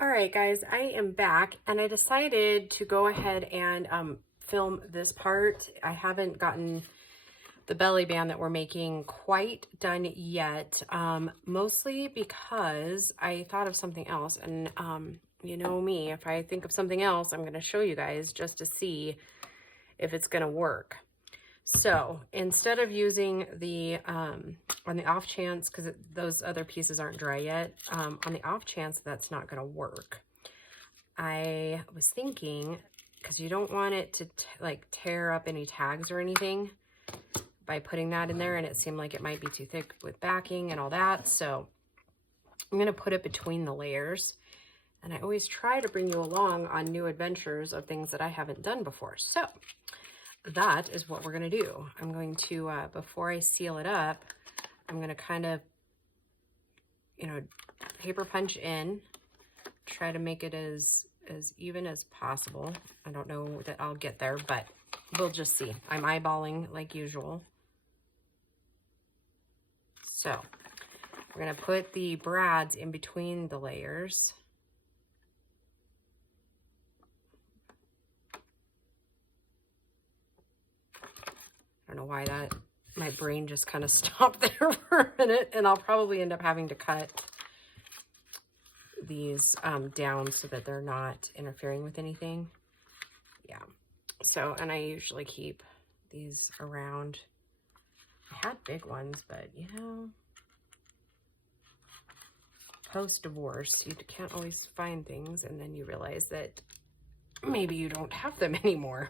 All right, guys, I am back and I decided to go ahead and film this part. I haven't gotten the belly band that we're making quite done yet, mostly because I thought of something else. And you know me, if I think of something else, I'm going to show you guys just to see if it's going to work. So instead of using the, on the off chance, because those other pieces aren't dry yet, on the off chance that's not going to work, I was thinking, because you don't want it to like tear up any tags or anything by putting that in there, and it seemed like it might be too thick with backing and all that. So I'm going to put it between the layers. And I always try to bring you along on new adventures of things that I haven't done before. So that is what we're going to do. I'm going to, before I seal it up, I'm going to kind of, paper punch in, try to make it as even as possible. I don't know that I'll get there, but we'll just see. I'm eyeballing like usual. So we're going to put the brads in between the layers. I don't know why my brain just kind of stopped there for a minute, and I'll probably end up having to cut these down so that they're not interfering with anything. Yeah. So, and I usually keep these around. I had big ones, but post-divorce, you can't always find things, and then you realize that maybe you don't have them anymore.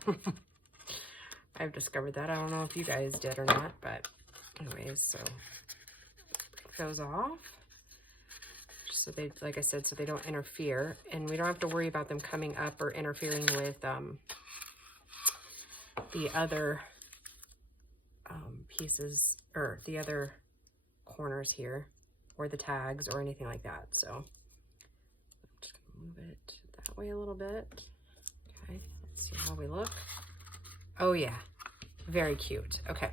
I've discovered that. I don't know if you guys did or not, but anyways, so break those off. So they, like I said, so they don't interfere, and we don't have to worry about them coming up or interfering with the other pieces, or the other corners here, or the tags or anything like that. So I'm just gonna move it that way a little bit. Okay, let's see how we look. Oh yeah, very cute. Okay,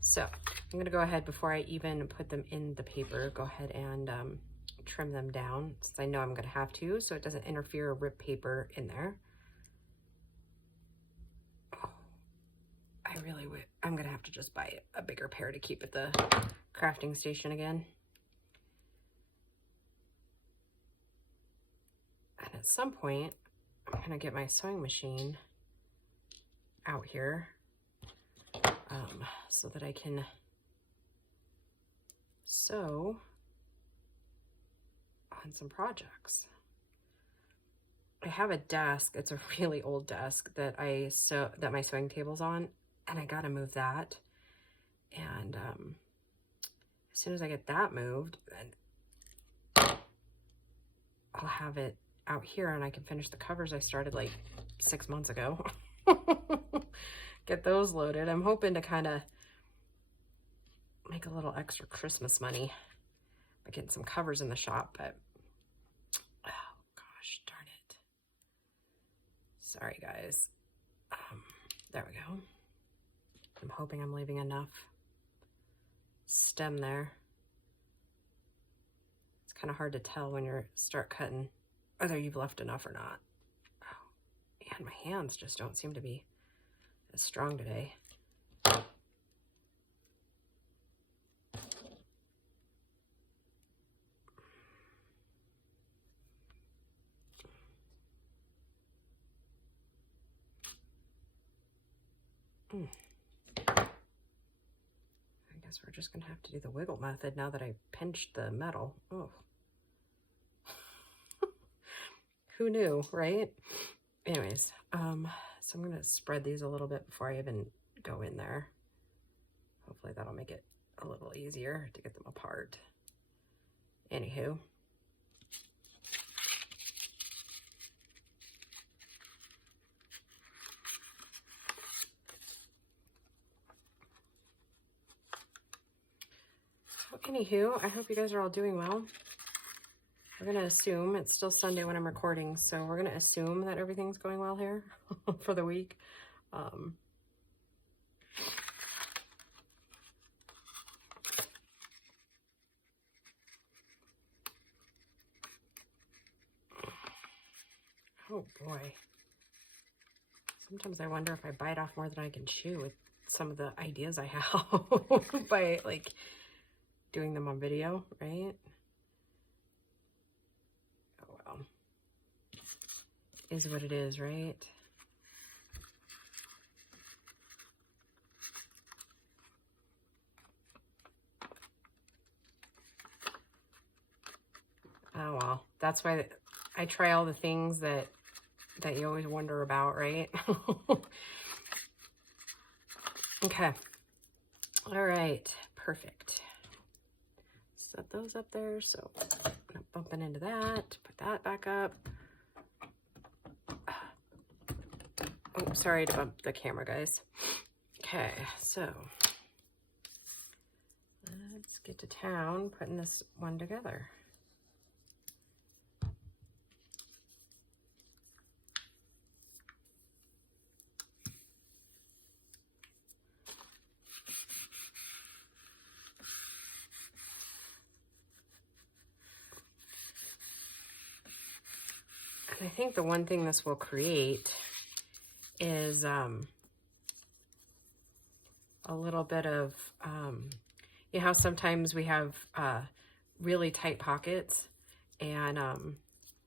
so I'm gonna go ahead, before I even put them in the paper, go ahead and trim them down, since I know I'm gonna have to, so it doesn't interfere or rip paper in there. Oh, I really would. I'm gonna have to just buy a bigger pair to keep at the crafting station again. And at some point, I'm gonna get my sewing machine out here so that I can sew on some projects. I have a desk. It's a really old desk that that my sewing table's on, and I gotta move that. And as soon as I get that moved, then I'll have it out here, and I can finish the covers I started like 6 months ago. Get those loaded. I'm hoping to kind of make a little extra Christmas money by getting some covers in the shop, but oh gosh, darn it. Sorry guys. There we go. I'm hoping I'm leaving enough stem there. It's kind of hard to tell when you start cutting whether you've left enough or not. Oh, and my hands just don't seem to be as strong today. I guess we're just gonna have to do the wiggle method now that I pinched the metal. Oh. Who knew, right? Anyways, so I'm gonna spread these a little bit before I even go in there. Hopefully that'll make it a little easier to get them apart. Anywho. Anywho, I hope you guys are all doing well. We're going to assume, it's still Sunday when I'm recording, so we're going to assume that everything's going well here for the week. Oh boy. Sometimes I wonder if I bite off more than I can chew with some of the ideas I have by like doing them on video, right? Oh well. Is what it is, right? Oh well. That's why I try all the things that you always wonder about, right? Okay. All right. Perfect. Set those up there. So I'm gonna bump it into that. Put that back up. Oh, sorry to bump the camera, guys. Okay, so let's get to town putting this one together. And I think the one thing this will create is a little bit of, you know how sometimes we have really tight pockets and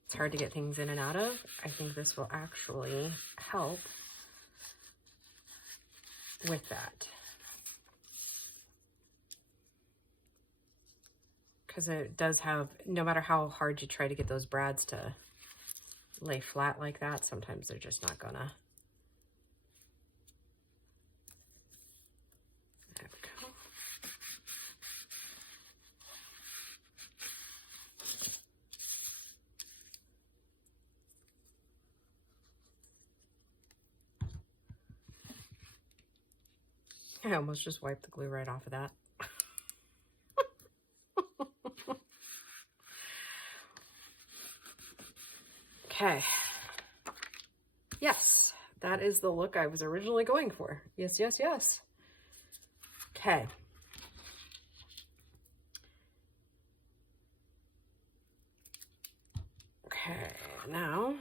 it's hard to get things in and out of. I think this will actually help with that. Because it does have, no matter how hard you try to get those brads to lay flat like that, sometimes they're just not gonna. There we go. I almost just wiped the glue right off of that. Okay. Yes, that is the look I was originally going for. Yes, yes, yes. Okay. Okay, now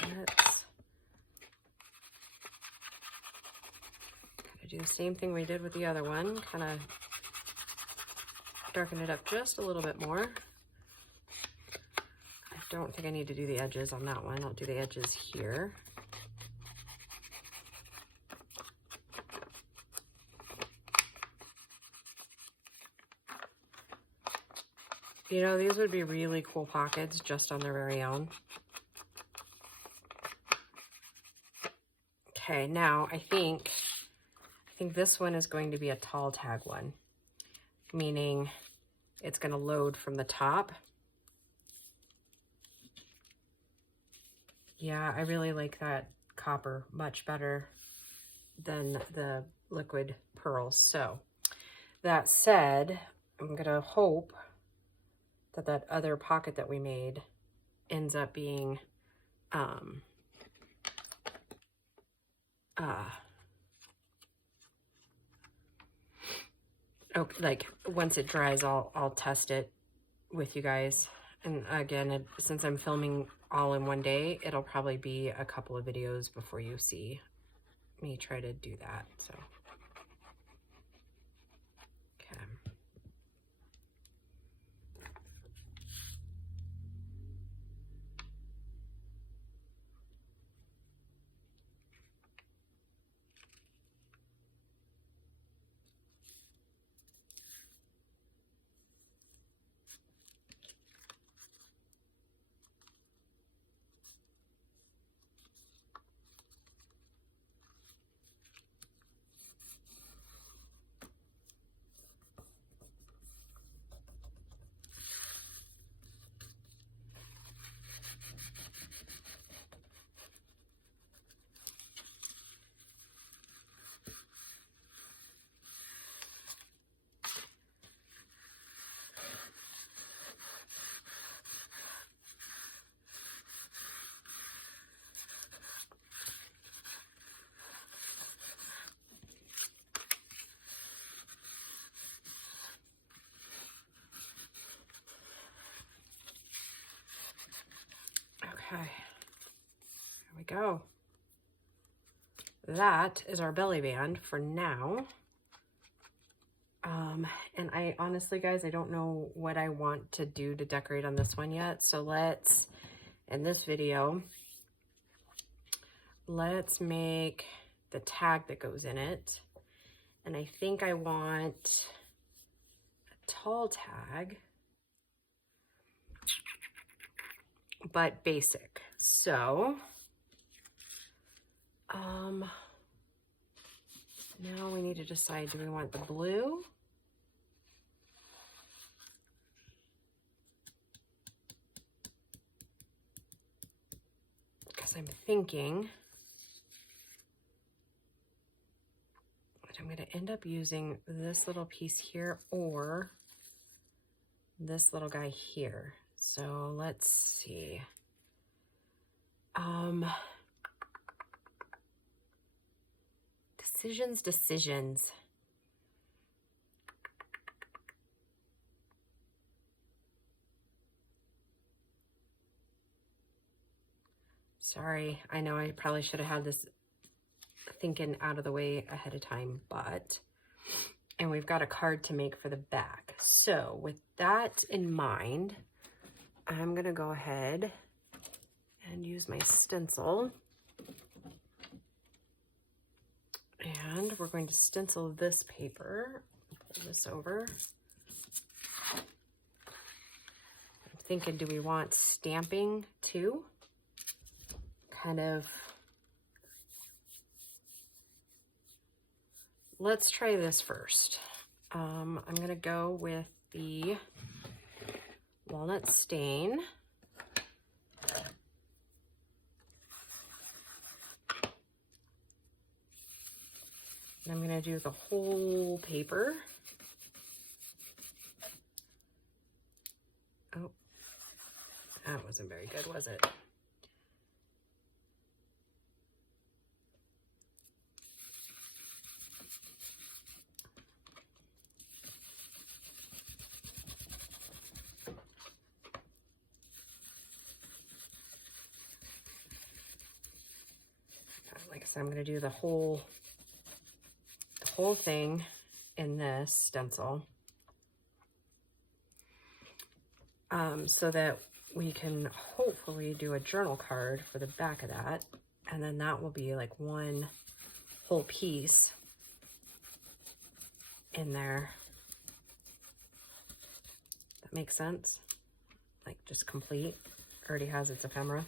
let's do the same thing we did with the other one. Kind of darken it up just a little bit more. I don't think I need to do the edges on that one. I'll do the edges here. You know, these would be really cool pockets just on their very own. Okay, now I think this one is going to be a tall tag one, meaning it's going to load from the top. Yeah, I really like that copper much better than the liquid pearls. So that said, I'm going to hope that that other pocket that we made ends up being okay, like once it dries, I'll test it with you guys. And again, since I'm filming all in one day, it'll probably be a couple of videos before you see me try to do that. So, okay. Okay. go. That is our belly band for now. And I honestly, guys, I don't know what I want to do to decorate on this one yet. So let's, in this video, let's make the tag that goes in it. And I think I want a tall tag, but basic. So, now we need to decide, do we want the blue? Because I'm thinking that I'm going to end up using this little piece here or this little guy here. So let's see. Decisions. Sorry, I know I probably should have had this thinking out of the way ahead of time, and we've got a card to make for the back. So with that in mind, I'm gonna go ahead and use my stencil. And we're going to stencil this paper. Pull this over. I'm thinking, do we want stamping too? Kind of. Let's try this first. I'm going to go with the walnut stain. I'm going to do the whole paper. Oh, that wasn't very good, was it? Like I said, I'm going to do the whole thing in this stencil, so that we can hopefully do a journal card for the back of that, and then that will be like one whole piece in there. That makes sense? Like just complete, already has its ephemera.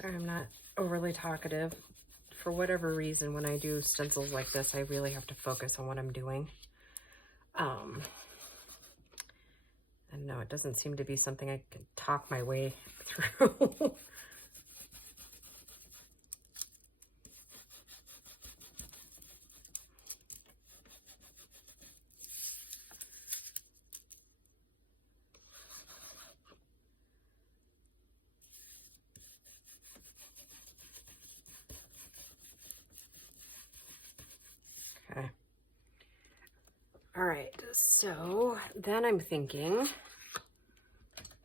Sorry, I'm not overly talkative. For whatever reason, when I do stencils like this, I really have to focus on what I'm doing. I don't know, it doesn't seem to be something I can talk my way through. Okay. All right, so then I'm thinking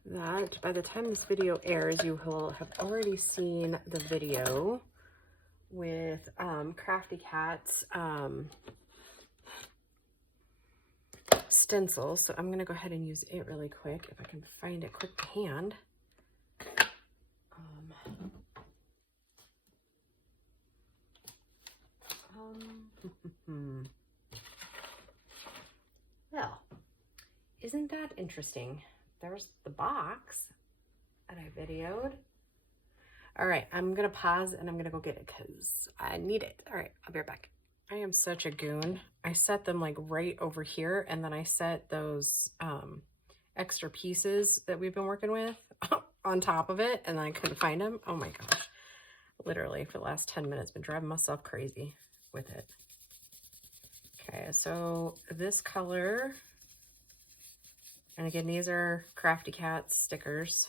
that by the time this video airs, you will have already seen the video with Crafty Cat's stencil. So I'm gonna go ahead and use it really quick if I can find it quick to hand. Well, isn't that interesting? There's the box, that I videoed. All right, I'm gonna pause and I'm gonna go get it because I need it. All right, I'll be right back. I am such a goon. I set them like right over here, and then I set those extra pieces that we've been working with on top of it, and I couldn't find them. Oh my gosh. Literally for the last 10 minutes, been driving myself crazy with it. Okay, so this color, and again, these are Crafty Cat stickers,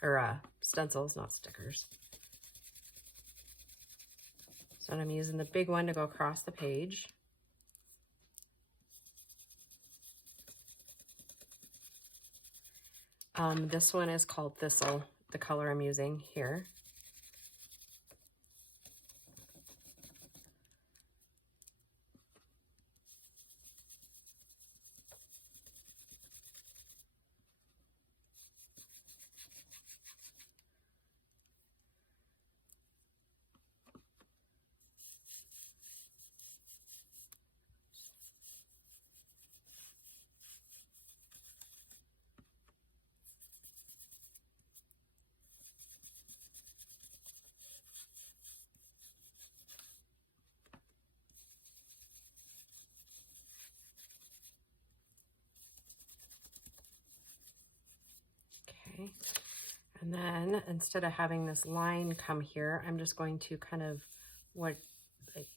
or stencils, not stickers. So I'm using the big one to go across the page. This one is called Thistle, the color I'm using here. Okay, and then instead of having this line come here, I'm just going to kind of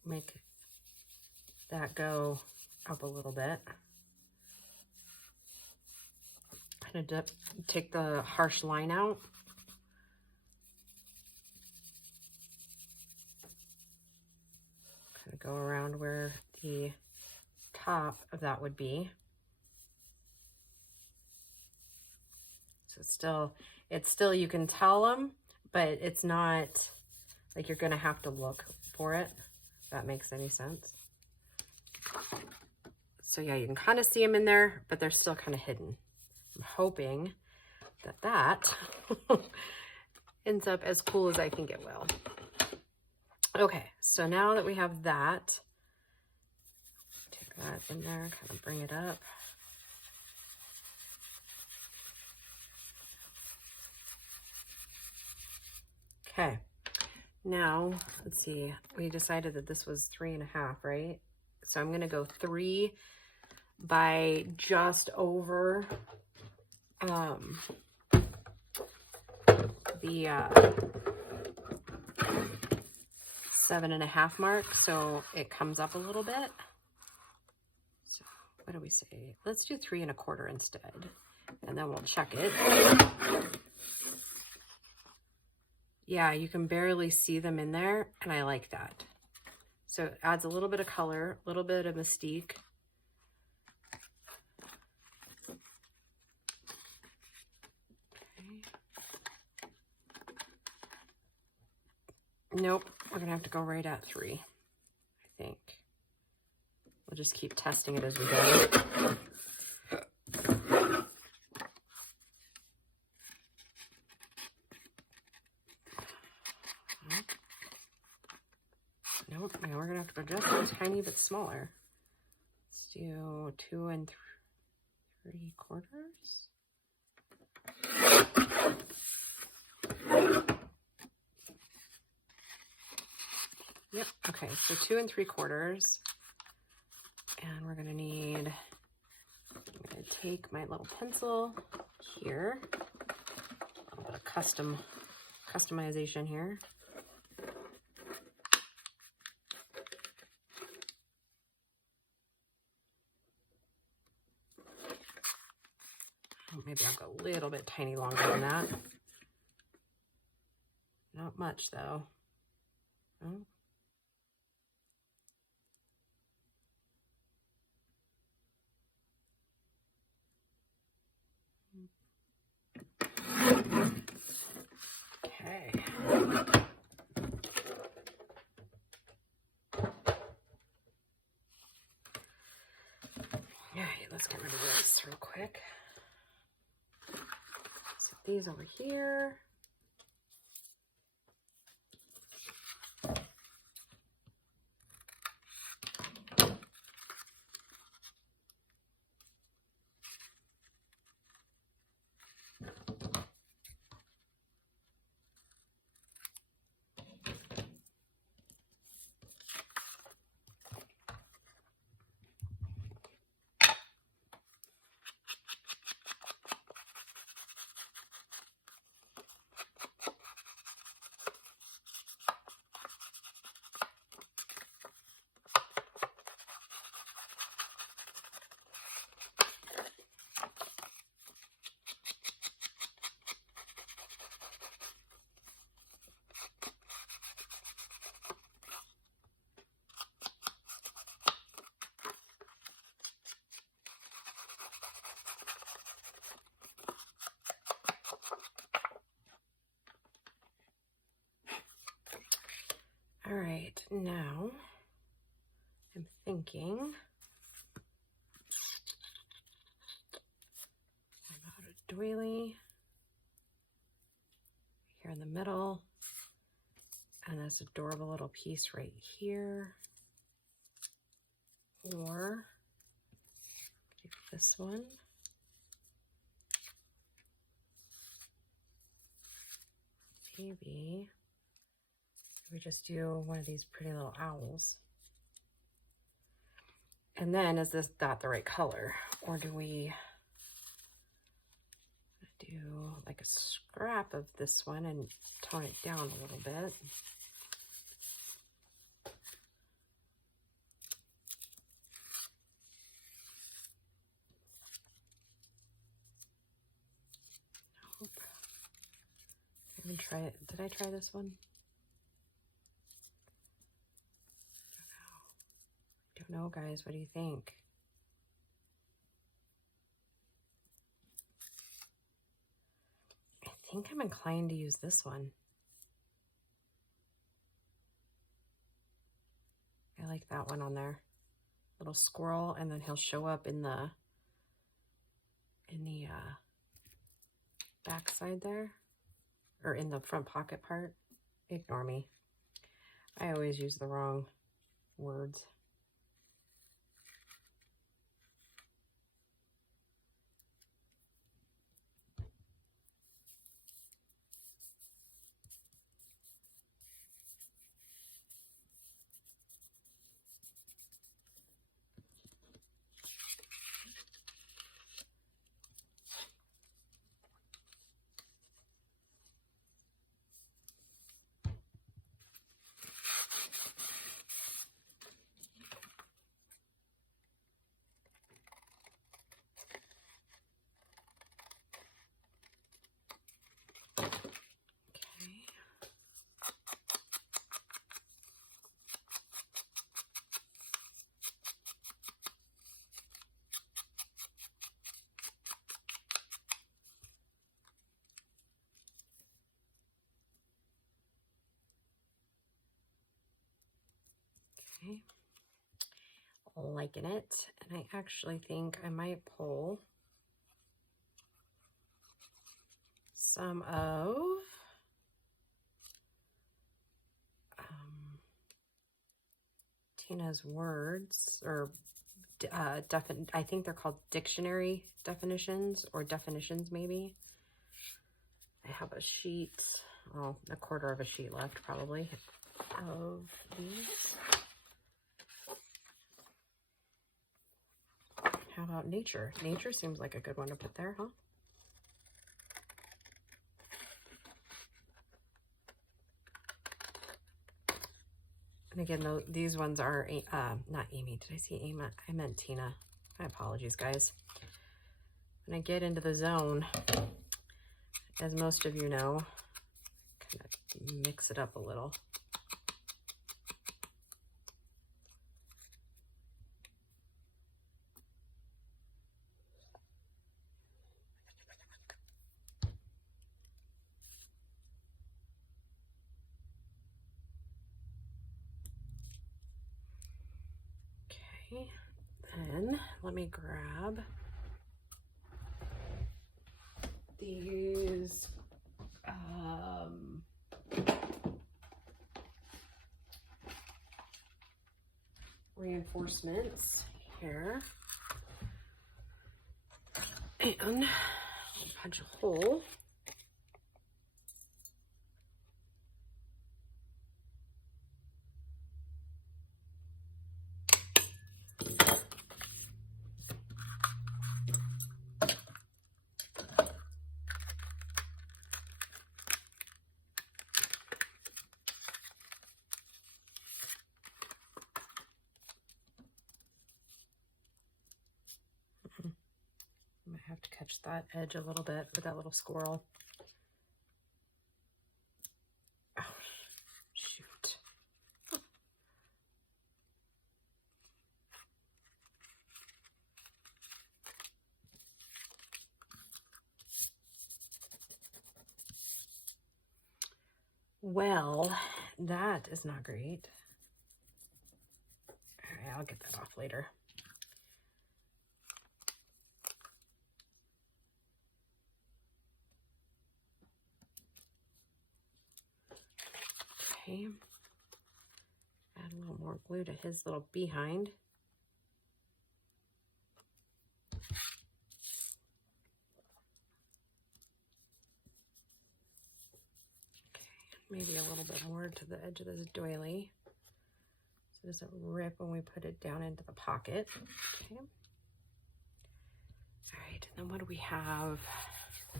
make that go up a little bit. Kind of take the harsh line out. Kind of go around where the top of that would be. So it's still, you can tell them, but it's not like you're gonna have to look for it, if that makes any sense. So yeah, you can kind of see them in there, but they're still kind of hidden. I'm hoping that that ends up as cool as I think it will. Okay, so now that we have that, take that in there, kind of bring it up. Okay, now let's see, we decided that this was 3.5, right? So I'm gonna go 3 by just over the 7.5 mark, so it comes up a little bit. So what do we say? Let's do 3.25 instead, and then we'll check it. Yeah, you can barely see them in there, and I like that. So it adds a little bit of color, a little bit of mystique. Okay. Nope, we're gonna have to go right at 3, I think. We'll just keep testing it as we go. Nope, now we're gonna have to go just a tiny bit smaller. Let's do 2 3/4. Yep, okay, so 2 3/4. And we're gonna need, I'm gonna take my little pencil here, a little bit of customization here. Maybe I'll go a little bit tiny longer than that. Not much though. Oh. Okay. Yeah, let's get rid of this real quick. Set these over here. All right, now I'm thinking about a doily here in the middle, and this adorable little piece right here, or take this one. Maybe we just do one of these pretty little owls. And then, is this dot the right color? Or do we do like a scrap of this one and tone it down a little bit? Nope. I didn't try it. Did I try this one? Don't know, guys. What do you think? I think I'm inclined to use this one. I like that one on there. Little squirrel, and then he'll show up in the back side there, or in the front pocket part. Ignore me. I always use the wrong words. Okay, liking it, and I actually think I might pull some of Tina's words, or I think they're called dictionary definitions, or definitions maybe. I have a sheet, oh, a quarter of a sheet left probably of these. How about nature? Nature seems like a good one to put there, huh? And again, these ones are, not Amy. Did I see Amy? I meant Tina. My apologies, guys. When I get into the zone, as most of you know, kind of mix it up a little. Okay, then let me grab these reinforcements here, and I'll punch a hole. I might have to catch that edge a little bit with that little squirrel. Oh, shoot. Well, that is not great. All right, I'll get that off later. Okay. Add a little more glue to his little behind. Maybe a little bit more to the edge of this doily so it doesn't rip when we put it down into the pocket. Okay. All right, and then what do we have? I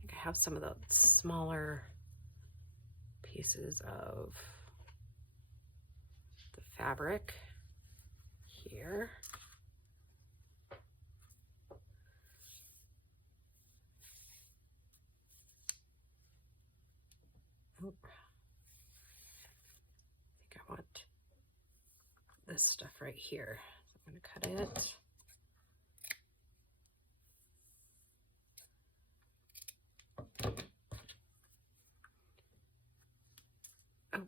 think I have some of the smaller pieces of the fabric here. Oh, I think I want this stuff right here. So I'm going to cut it. Oh.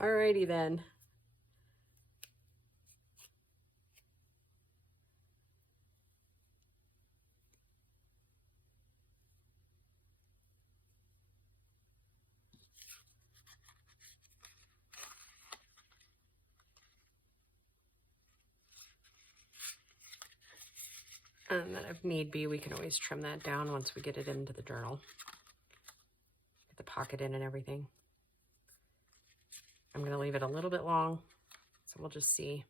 Alrighty then. And then if need be, we can always trim that down once we get it into the journal. Get the pocket in and everything. I'm going to leave it a little bit long, so we'll just see.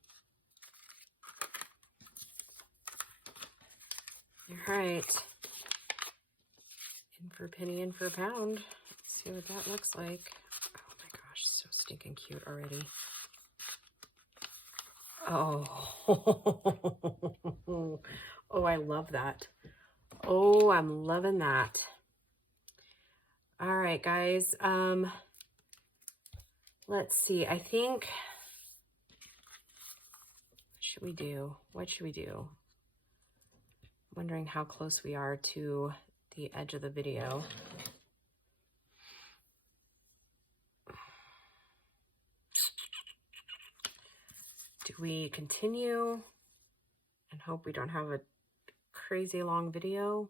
All right. In for a penny, in for a pound. Let's see what that looks like. Oh my gosh, so stinking cute already. Oh. Oh, I love that. Oh, I'm loving that. All right, guys. Let's see. I think, what should we do? What should we do? I'm wondering how close we are to the edge of the video. Do we continue and hope we don't have a crazy long video?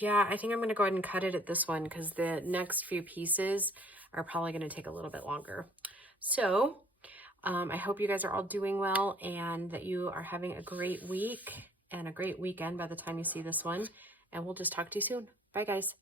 Yeah, I think I'm going to go ahead and cut it at this one because the next few pieces are probably going to take a little bit longer. So I hope you guys are all doing well and that you are having a great week and a great weekend by the time you see this one. And we'll just talk to you soon. Bye, guys.